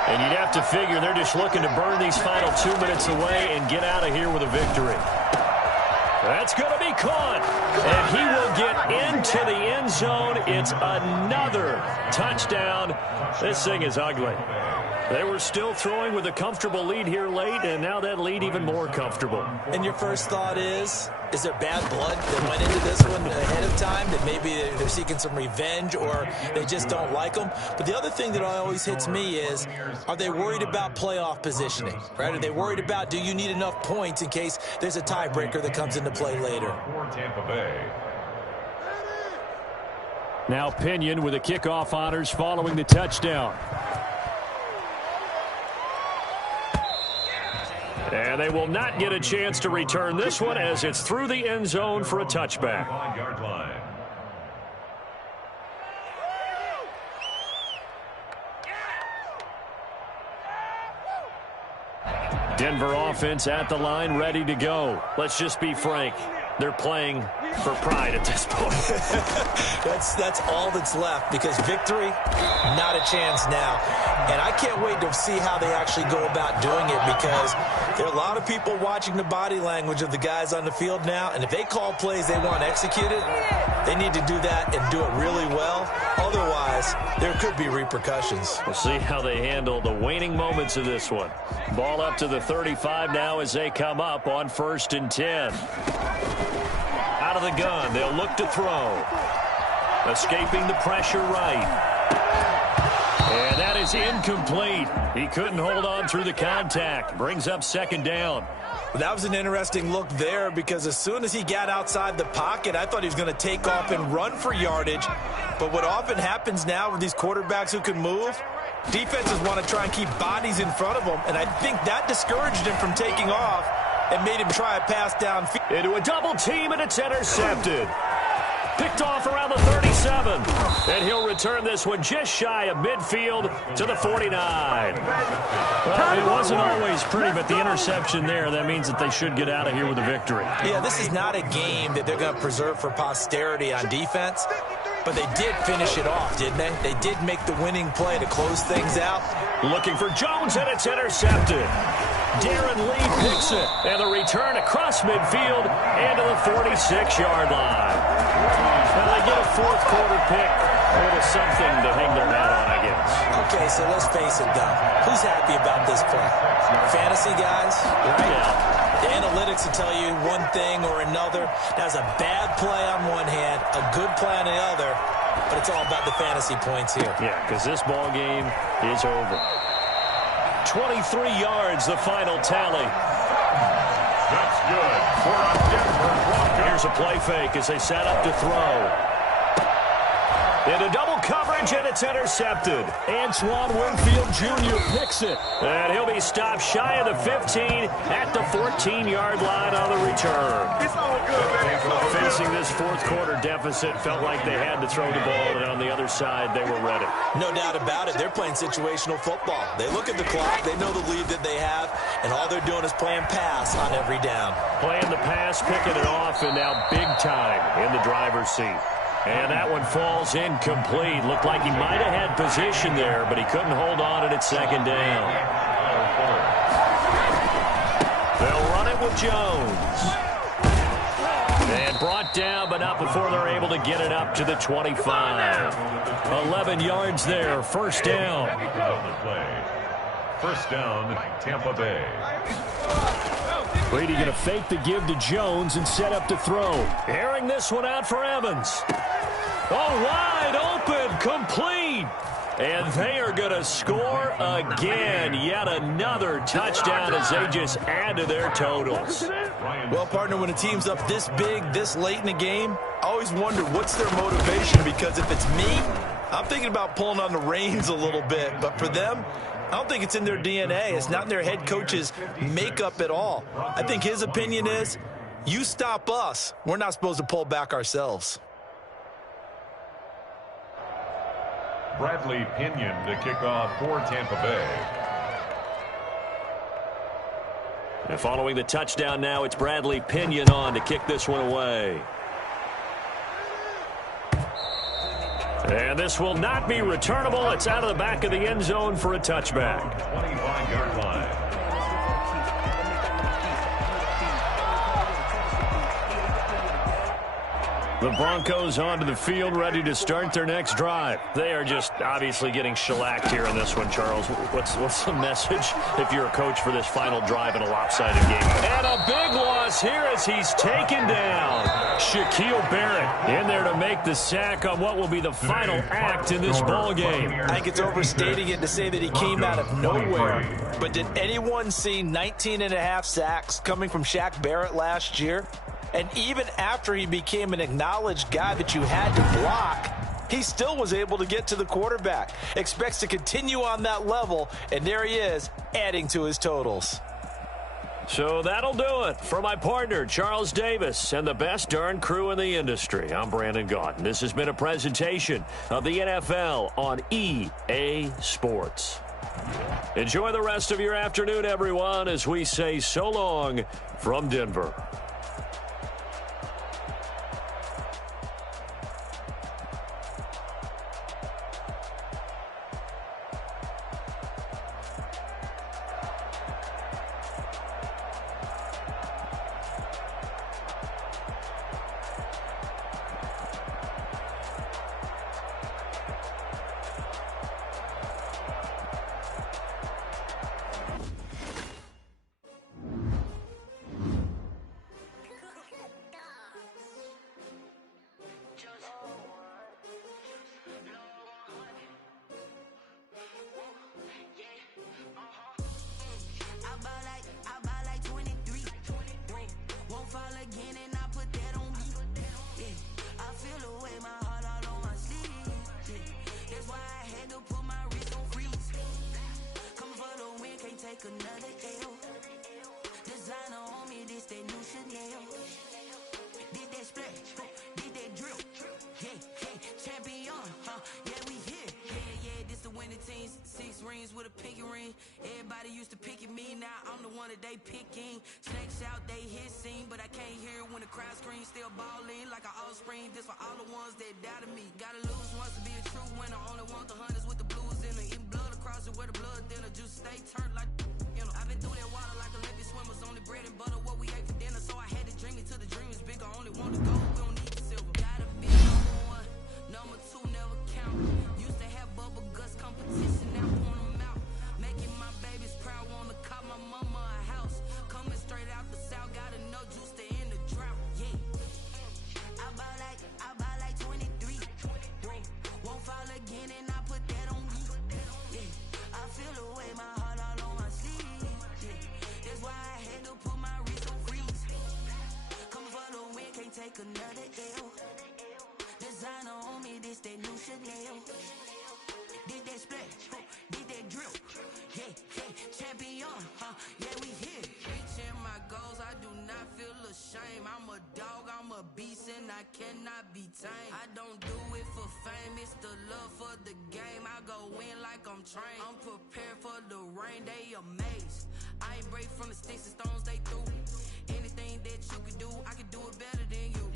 And you'd have to figure they're just looking to burn these final 2 minutes away and get out of here with a victory. That's going to be caught. And he will get into the end zone. It's another touchdown. This thing is ugly. They were still throwing with a comfortable lead here late, and now that lead even more comfortable. And your first thought is there bad blood that went into this one ahead of time, that maybe they're seeking some revenge or they just don't like them? But the other thing that always hits me is, are they worried about playoff positioning, right? Are they worried about, do you need enough points in case there's a tiebreaker that comes into play later? For Tampa Bay. Now Pinion with the kickoff honors following the touchdown. And they will not get a chance to return this one as it's through the end zone for a touchback. 5-yard line. Denver offense at the line, ready to go. Let's just be frank. They're playing for pride at this point. That's all that's left, because victory, not a chance now. And I can't wait to see how they actually go about doing it, because there are a lot of people watching the body language of the guys on the field now, and if they call plays they want executed, they need to do that and do it really well. Otherwise, there could be repercussions. We'll see how they handle the waning moments of this one. Ball up to the 35 now as they come up on 1st and 10. Out of the gun, they'll look to throw. Escaping the pressure right. And that is incomplete. He couldn't hold on through the contact. Brings up 2nd down. That was an interesting look there, because as soon as he got outside the pocket, I thought he was going to take off and run for yardage. But what often happens now with these quarterbacks who can move, defenses want to try and keep bodies in front of them, and I think that discouraged him from taking off and made him try a pass downfield. Into a double team, and it's intercepted. Picked off around the 37. And he'll return this one just shy of midfield to the 49. Well, it wasn't always pretty, but the interception there, that means that they should get out of here with a victory. Yeah, this is not a game that they're going to preserve for posterity on defense, but they did finish it off, didn't they? They did make the winning play to close things out. Looking for Jones, and it's intercepted. Darren Lee picks it, and the return across midfield and to the 46-yard line. Well, they get a 4th quarter pick. A little something to hang their hat on, I guess. Okay, so let's face it, though. Who's happy about this play? Fantasy guys, right? Yeah. The analytics will tell you one thing or another. That's a bad play on one hand, a good play on the other, but it's all about the fantasy points here. Yeah, because this ball game is over. 23 yards, the final tally. Here's a play fake as they set up to throw. Into double coverage, and it's intercepted. Antoine Winfield Jr. picks it. And he'll be stopped shy of the 15 at the 14-yard line on the return. It's all good, man. Facing this fourth quarter deficit, felt like they had to throw the ball, and on the other side, they were ready. No doubt about it. They're playing situational football. They look at the clock. They know the lead that they have, and all they're doing is playing pass on every down. Playing the pass, picking it off, and now big time in the driver's seat. And that one falls incomplete. Looked like he might have had position there, but he couldn't hold on at its second down. They'll run it with Jones. And brought down, but not before they're able to get it up to the 25. 11 yards there, first down. First down, Tampa Bay. Brady going to fake the give to Jones and set up to throw. Airing this one out for Evans. Oh, wide open, complete. And they are going to score again. Yet another touchdown as they just add to their totals. Well, partner, when a team's up this big, this late in the game, I always wonder what's their motivation, because if it's me, I'm thinking about pulling on the reins a little bit. But for them, I don't think it's in their DNA. It's not in their head coach's makeup at all. I think his opinion is, you stop us, we're not supposed to pull back ourselves. Bradley Pinion to kick off for Tampa Bay. And following the touchdown now, it's Bradley Pinion on to kick this one away. And this will not be returnable. It's out of the back of the end zone for a touchback. 25-yard line. The Broncos onto the field, ready to start their next drive. They are just obviously getting shellacked here in this one, Charles. What's the message if you're a coach for this final drive in a lopsided game? And a big loss here as he's taken down. Shaquille Barrett in there to make the sack on what will be the final act in this ball game. I think it's overstating it to say that he came out of nowhere. But did anyone see 19.5 sacks coming from Shaq Barrett last year? And even after he became an acknowledged guy that you had to block, he still was able to get to the quarterback. Expects to continue on that level, and there he is, adding to his totals. So that'll do it for my partner, Charles Davis, and the best darn crew in the industry. I'm Brandon Gaudin. This has been a presentation of the NFL on EA Sports. Enjoy the rest of your afternoon, everyone, as we say so long from Denver. Another L. Designer on me, this that new Chanel. Did that splash, did that drill. Yeah, champion, yeah, we here. Yeah, this the winning team. 6 rings with a pinky ring. Everybody used to pick at me, now I'm the one that they picking. Snakes out, they hit scene, but I can't hear it when the crowd screams. Still balling like an offspring. This for all the ones that doubted me. Gotta lose once to be a true winner. Only want the hunters with the blues in it. Eating blood across it where the blood thinner. Just stay turned like. I've been through that water like Olympic swimmers. Only bread and butter, what we ate for dinner. So I had to dream it till the dream is bigger. Only want to go, we don't need the silver. Gotta be number 1, number 2 never count. Used to have bubble guts competition, now point them out. Making my babies proud, wanna call my mama a house. Coming straight out the south, gotta know juice to end the drought. Yeah, I buy like 23. Won't fall again, and I put that on me. Yeah, I feel the way my heart all on my sleeve. That's why I had to put my wrist on freeze. take another L. Designer on me, this that new Chanel. Did that splash, did that drill. Yeah, champion, yeah, we here. Reaching my goals, I do not feel ashamed. I'm a dog, I'm a beast, and I cannot be tamed. I don't do it for fame, it's the love for the game. I go in like I'm trained. I'm prepared for the rain, they amazed. I ain't break from the sticks and stones they threw. Anything that you can do, I can do it better than you.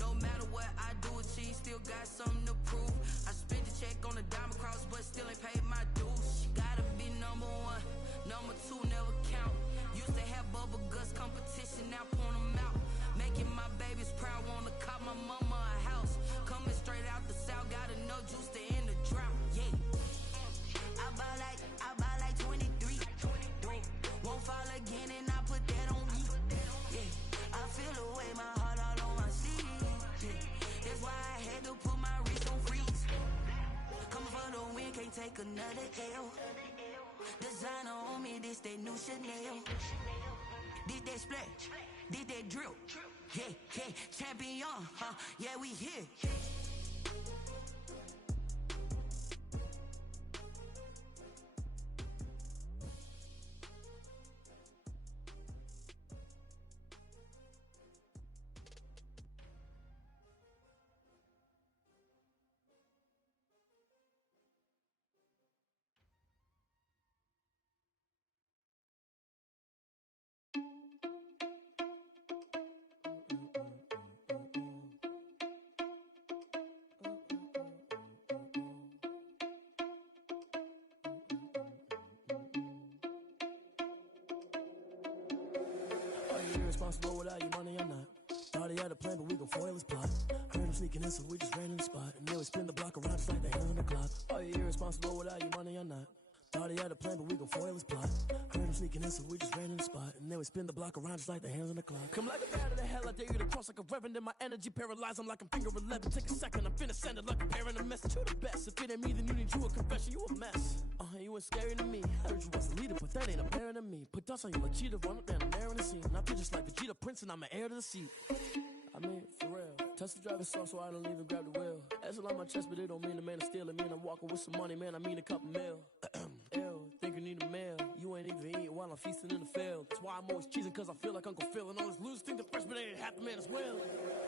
No matter what I do, achieve, still got something to prove. I spent the check on the diamond cross, but still ain't paid my dues. Gotta be number one, number two never count. Used to have bubble guts competition, now point them out. Making my babies proud, wanna cop my mama a house. Coming straight out the south, got enough juice to end the drought. Yeah, I buy like 23. Won't fall again, and I put that on me. Yeah, I feel the way, my heart all on my sleeve. Yeah, that's why I had to put my wrist on freeze. Coming for the win, can't take another L. Designer on me, this that new Chanel. Did that splash, did that drill. Yeah, champion, yeah, we here. Irresponsible without your money, I'm not. Thought he had a plan, but we gon' foil his plot. Heard him sneaking in, so we just ran in the spot. And then we spin the block around just like the hands on the clock. Are you irresponsible without your money, I'm not. Thought he had a plan, but we gon' foil his plot. Heard him sneaking in, so we just ran in the spot. And then we spin the block around just like the hands on the clock. Come like a bat of the hell, I dare you to cross like a reverend. And my energy paralyzed, I'm like I'm finger 11. Take a second, I'm finna send it like a parent a message. You the best, if it ain't me, then you need you a confession. You a mess, you ain't scary to me. Heard you was a leader, but that ain't apparent to me. Put dust on you like Cheetah, run up down the air in the scene. I feel just like Vegeta Prince, and I'm an heir to the seat. I mean, for real. Touch the driver's soft, so I don't even grab the wheel. That's all on my chest, but it don't mean the man is stealing. Mean I'm walking with some money, man, I mean a couple mil. Ew, think you need a meal. You ain't even eating while I'm feasting in the field. That's why I'm always cheesing, cause I feel like Uncle Phil. And all this losers think the freshman ain't half the man as well.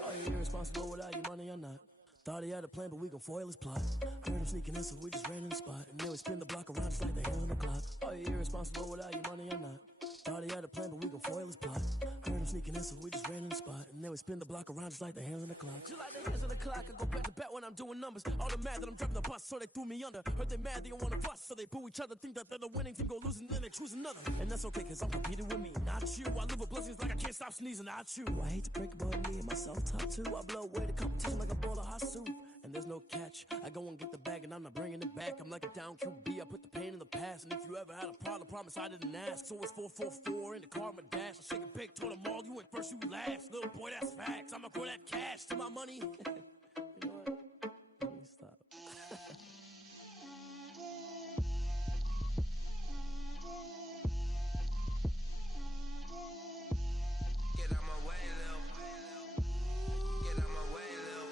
Are you irresponsible without your money or not? Thought he had a plan, but we gon' foil his plot. Heard him sneaking in, so we just ran in the spot. And then we spin the block around just like the hands on the clock. Are you irresponsible without your money or not? Thought he had a plan, but we gon' foil his plot. Heard him sneaking in, so we just ran in the spot. And then we spin the block around just like the hands on the clock. Just like the hands on the clock, I go back to back when I'm doing numbers. All the mad that I'm driving the bus, so they threw me under. Heard they mad, they don't wanna bust, so they boo each other. Think that they're the winning team, go losing, then they choose another. And that's okay, cause I'm competing with me, not you. I live with blessings like I can't stop sneezing, not you. I hate to break it, but me and myself top two. I blow away the competition like a bowl of hot soup. And there's no catch. I go and get the bag and I'm not bringing it back. I'm like a down QB, I put the pain in the past. And if you ever had a problem, promise I didn't ask. So it's 444 in the car, my dash. I shake a big, told them all, you went first, you last. Little boy, that's facts. I'ma grow that cash to my money. You know what? Let me stop. Get out my way, Lil. Get out my way, Lil.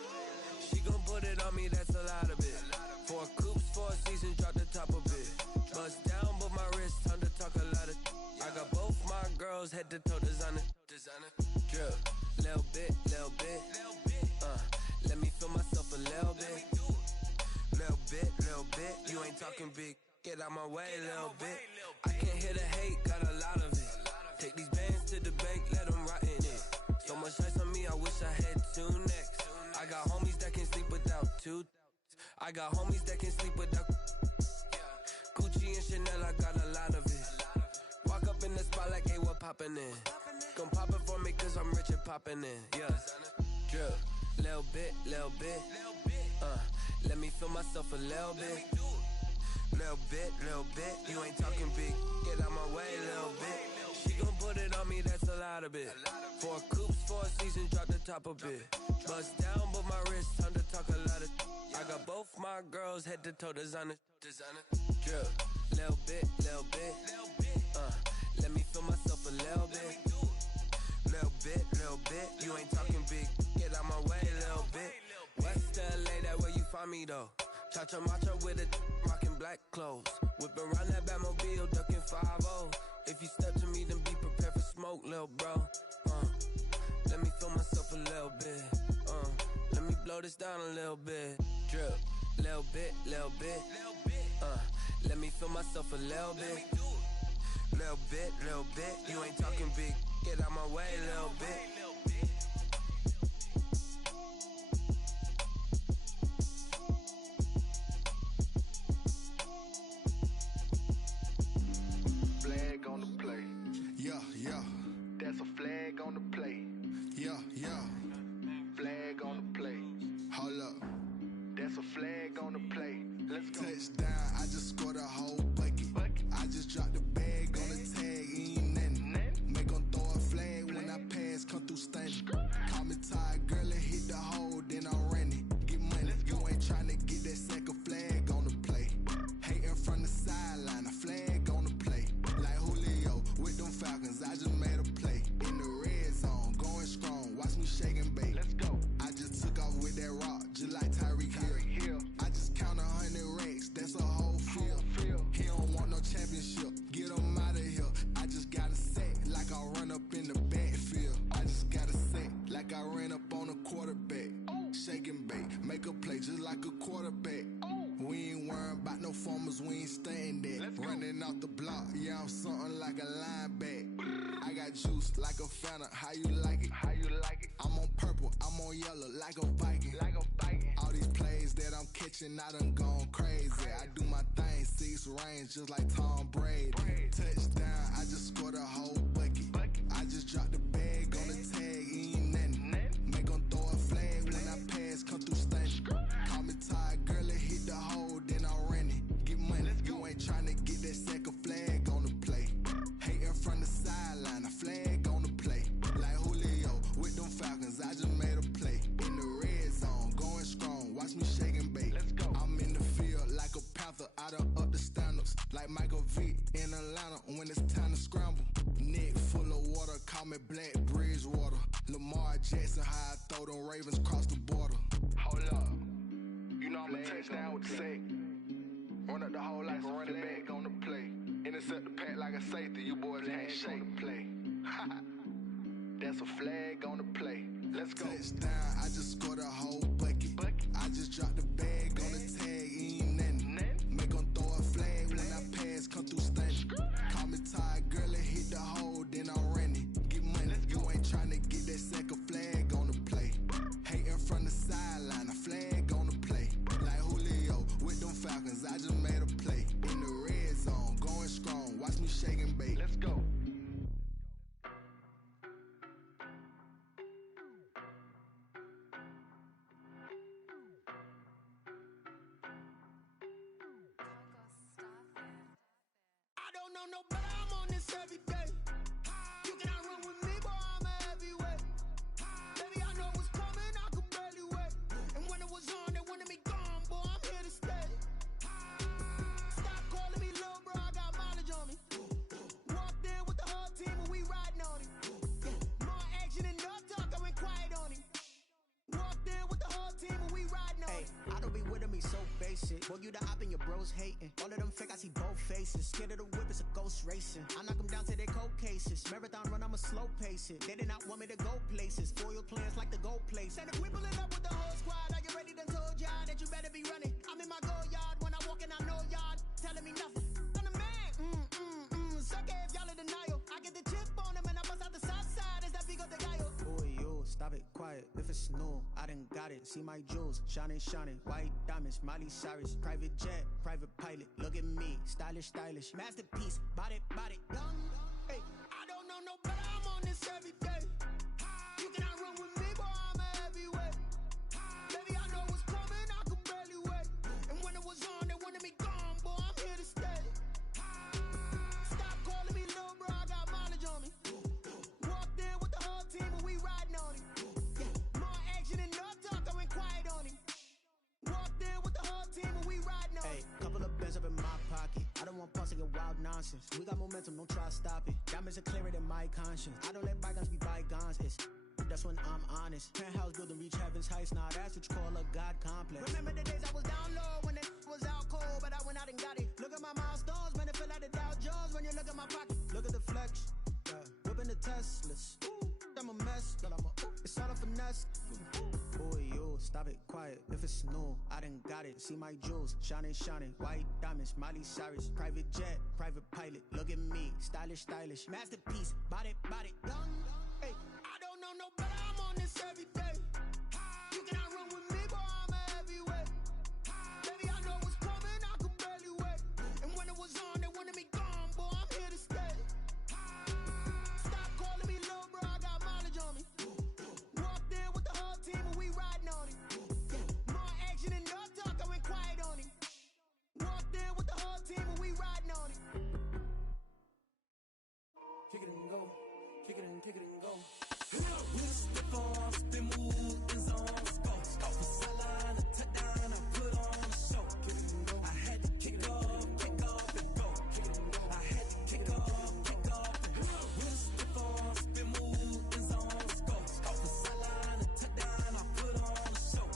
She gon' put it on me, that's a lot of it. 4 coops, 4 seasons, drop the top of it. Bust down, but my wrist, time to talk a lot of. I got both my girls, head to toe designer. Drill, little bit. Let me feel myself a little bit. Little bit. You ain't talking big. Get out my way, little bit. I can't hear the hate, got a lot of it. Take these bands to the bank, let them rot in it. So much ice on me, I wish I had 2 necks. I got homies that can sleep without 2. I got homies that can sleep without. Gucci and Chanel, I got a lot of it. Walk up in the spot like, hey, what poppin' in? Gon' pop it for me, cause I'm rich and poppin' in. Yeah, drill, little bit. Let me feel myself a little bit. Little bit. You ain't talking big. Get out my way, little bit. She gon' put it on me, that's a lot of it. 4 coops, 4 seasons, drop the top of it. Bust down, but my wrist, time to talk a lot of. I got both my girls, head to toe designer. Drill, little bit. Let me feel myself a little bit. Little little bit. You ain't talking big, get out my way, little bit. West LA, that where you find me though. Cha-cha macho with a rockin' black clothes. Whip around that Batmobile, ducking 5-0. If you step to me, then be prepared for smoke, little bro. Let me feel myself a little bit. Let me blow this down a little bit. Drip, little bit, little bit. Let me feel myself a little bit. Little bit, little bit. You ain't talking big, get out my way, little bit. Flag on the play. Yeah, yeah. That's a flag on the play. Yeah, yeah. Flag on the play. Hold up. That's a flag on the play. Let's go. Touchdown, I just scored a whole bucket. I just dropped the bag on the tag, ain't nothing. Make 'em throw a flag when I pass, come through stunning. Call me tired, girl, and hit the hole, then I'm running. Get money, you ain't tryna get that second flag on the play. Hating from the sideline, a flag on the play. Like Julio with them Falcons, I just made a play. In the red zone, going strong, watch me shake and bake. Let's go. I just took off with that rock, just like Tyreek Hill. I just count 100 racks, that's a whole field. He don't want no championship, get him out of here. I just got a set, like I run up in the backfield. I just got a set, like I ran up on a quarterback. Shake and bake, make a play just like a quarterback. We ain't worrying about no formers, we ain't staying there. Running off the block, yeah, I'm something like a linebacker. I got juice like a Fanta, how you like it? How you like it? I'm on purple, I'm on yellow, like a Viking. Like a Viking. All these plays that I'm catching, I done gone crazy. I do my thing, 6 range, just like Tom Brady. Touchdown, I just scored a whole bucket. I just dropped the bag on the tag, ain't nothing. Make 'em throw a flag when I pass, come through stunning. Call me tired, girl, and hit the hole, then I'm running. Get money, you ain't tryna get that second flag on the play. Hating from the sideline, a flag on the play. Like Julio with them Falcons, I just made a play. In the red zone, going strong, watch me shake and bake. Let's go. I'm in the field like a Panther, I done up the standards. Like Michael Vick in Atlanta when it's time to scramble. Neck full of water, call me Black Bridgewater. Lamar Jackson, how I throw them Ravens cross the border. Hold up. You know I'm a touchdown with the sack. Run up the hole like a running back on the play. Intercept the pack like a safety, you boys ain't shake the play. That's a flag on the play. Let's go. Touchdown, I just scored a whole bucket. I just dropped the bag on the tag, ain't nothing. Make 'em throw a flag when I pass, come through stunning. Call me tired, girl, and hit the hole, then I'm running. Get money, you ain't tryna get that second flag on the play. Hating from the sideline, a flag on the play. Like Julio with them Falcons, I just made a play. In the red zone, going strong, watch me shake and bake. Let's go. I don't know no better, I'm on this every day. You cannot run with me, boy, I'm a heavyweight. Baby, I know what's coming, I could barely wait. And when it was on, they wanted me gone, boy, I'm here to stay. Stop calling me little bro, I got mileage on me. Walked in with the whole team and we riding on him. More action and no talk, I went quiet on him. Walked in with the whole team and we riding on him. I don't be with me so basic. Boy, you the op and your bros hating. All of them fake, I see both faces. Scared of the whip, it's a ghost racing. I knock them down to their cold cases. Marathon run, I'ma slow pace it. They did not want me to go places. Foil plans like the gold place. And if we pulling up with the whole squad, are you ready? Done told y'all that you better be running. I'm in my go yard when I walk in, I know y'all telling me nothing. I'm the man, suck it if y'all in denial. I get the chip on them and I bust out the south side. Is that big of the guy? Boy, yo, stop it, quiet. If it's new, I done got it. See my jewels, shining, shining. White diamonds, Miley Cyrus. Private jet, private pilot. Look at me, stylish, stylish. Masterpiece, body, young. Hey, I don't know no better, I'm on this every day. You cannot run with me, boy, I'm a heavyweight. Baby, I know what's coming, I could barely wait. And when it was on, they wanted me gone, boy, I'm here to stay. Stop calling me little bro, I got mileage on me. Walked in with the whole team and we riding on him. More action and no talk, I went quiet on him. Walked in with the whole team and we riding on him. Hey, couple of bands up in my pocket. I don't want pulse and wild nonsense. We got momentum, don't try to stop it. Diamonds are clearer than my conscience. I don't let bygones be bygones. It's that's when I'm honest. Penthouse building, reach heaven's heights, nah, that's what you call a God complex. Remember the days I was down low when it was out cold, but I went out and got it. Look at my milestones, man, it feel like the Dow Jones when you look at my pocket. Look at the flex, yeah. Whipping the Teslas. I'm a mess, but it's all a finesse. Boy, yo, stop it, quiet. If it's new, I done got it. See my jewels, shining, shining. White diamonds, Miley Cyrus. Private jet, private pilot. Look at me, stylish, stylish. Masterpiece, body, body. Young, hey, I don't know no better. I'm on this every day. You cannot run with me, boy, I'm a heavyweight. Baby, I know what's coming, I could barely wait. And when it was on, they wanted me gone, boy, I'm here to stay. Stop calling me little bro, I got mileage on me. Walked in with the whole team and we riding on it. More action and no talk, I went quiet on it. Walked in with the whole team and we riding on it. Kick it and go, kick it and go. With the form, spin move, in zone, go. Off the sideline, a touchdown, I put on a show. I had to kick off and go. I had to kick off and go. With the form, spin move, in zone, go. Off the sideline, a touchdown, I put on a show.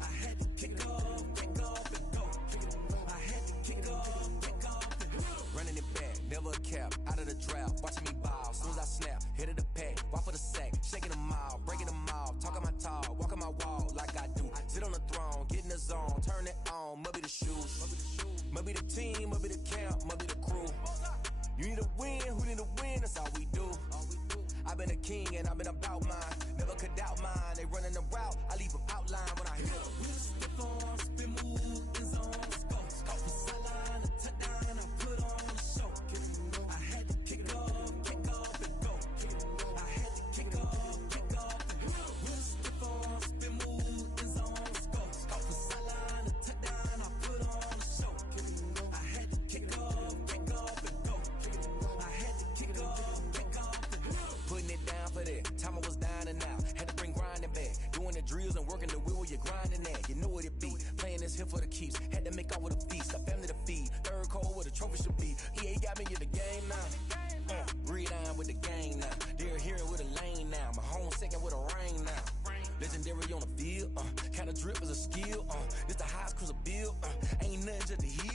I had to kick off and go. I had to kick off and go. Running it back, never a cap, out of the drought, watching me ball. Soon as I snap, hit of the pack, walk for the sack, shaking them all, breaking them all, talking my talk, walking my wall like I do. Sit on the throne, get in the zone, turn it on, must be the shoes, must be the team, must be the camp, must be the crew. You need a win, who need a win, that's all we do. I've been a king and I've been about mine, never could doubt mine. They running the route, I leave them outline when I hit them. Step on, spin move, in zone, go. Off the sideline, a touchdown, I put on a show. I had to kick off and go. I had to kick off and go. Step on, spin move, in zone, go. Off the sideline, a touchdown, I put on a show. I had to kick off and go. I had to kick off and go. Putting it down for that. Time I was down and out. Had to bring grinding back. Doing the drills and working the wheel where you're grinding at. You know what it be. Playing this here for the keeps. Had to make off with a feast. A family to feed. Third cold where the trophy should be. EA got me in the game now. Read on with the gang now. They're hearing with a lane now. My home second with a rain now. Legendary on the field. Kind of drip is a skill. This the highest cruiser bill. Ain't nothing just the heel.